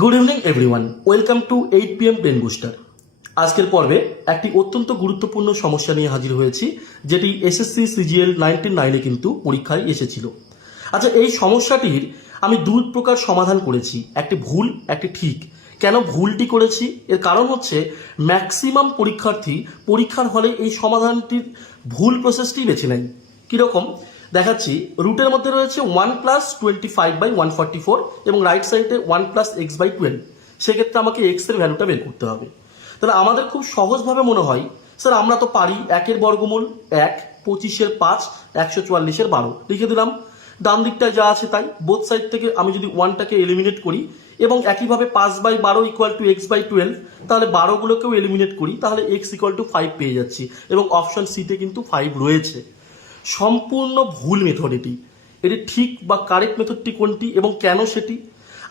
Good evening everyone, welcome to 8 PM pen booster. আজকের পর্বে একটি অত্যন্ত গুরুত্বপূর্ণ সমস্যা নিয়ে হাজির হয়েছি, যেটি এসএসসি সিজিএল 99 কিন্তু পরীক্ষায় এসেছিল। আচ্ছা, এই সমস্যাটির আমি দুই প্রকার সমাধান করেছি, একটি ভুল একটি ঠিক। কেন ভুলটি করেছি এর কারণ হচ্ছে ম্যাক্সিমাম পরীক্ষার্থী পরীক্ষার হলে এই সমাধানটির ভুল প্রসেসটি বেছে নেয়। কীরকম দেখাচ্ছি, রুটের মধ্যে রয়েছে 1+25/144 এবং রাইট সাইডে 1+x/12। সেক্ষেত্রে আমাকে এক্স এর ভ্যালুটা বের করতে হবে। তাহলে আমাদের খুব সহজভাবে মনে হয়, স্যার আমরা তো পারি 1-এর বর্গমূল 1, 25-এর 5, 144-এর 12 লিখে দিলাম। ডান দিকটায় যা আছে তাই, বোথ সাইড থেকে আমি যদি 1টাকে এলিমিনেট করি এবং একইভাবে 5/12 = x/12, তাহলে 12গুলোকেও এলিমিনেট করি, তাহলে x = 5 পেয়ে যাচ্ছি এবং অপশন সিতে কিন্তু 5 রয়েছে। সম্পূর্ণ ভুল মেথড এটি। এটি ঠিক বা কারেক্ট মেথডটি কোনটি এবং কেন সেটি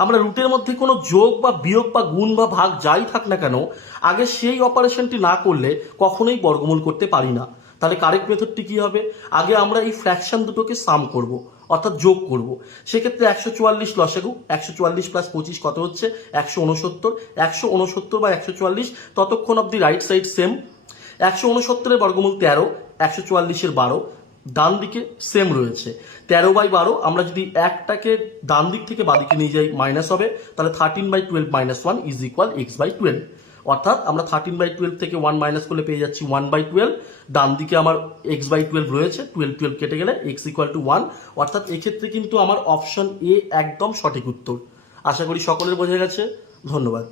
আমরা রুটের মধ্যে কোনো যোগ বা বিয়োগ বা গুণ বা ভাগ যাই থাক না কেন, আগে সেই অপারেশনটি না করলে কখনোই বর্গমূল করতে পারি না। তাহলে কারেক্ট মেথডটি কি হবে? আগে আমরা এই ফ্র্যাকশন দুটোকে সাম করব, অর্থাৎ যোগ করব। সেক্ষেত্রে 144 লসাগু, 144 + 25 কত হচ্ছে? 169। 169 বা 144 ততক্ষণ অবধি রাইট সাইড সেম। 169-এর বর্গমূল 13, 144-এর 12, ডান দিকে সেম রয়েছে। 13/12 আমরা যদি একটাকে ডান দিক থেকে বাদিকে নিয়ে যাই মাইনাস হবে, তাহলে 13/12 - 1 = x/12। অর্থাৎ আমরা 13/12 থেকে 1 মাইনাস করলে পেয়ে যাচ্ছি 1/12। ডান দিকে আমার x/12 রয়েছে, 12 কেটে গেলে x = 1। অর্থাৎ এক্ষেত্রে কিন্তু আমার অপশন এ একদম সঠিক উত্তর। আশা করি সকলের বোঝা গেছে। ধন্যবাদ।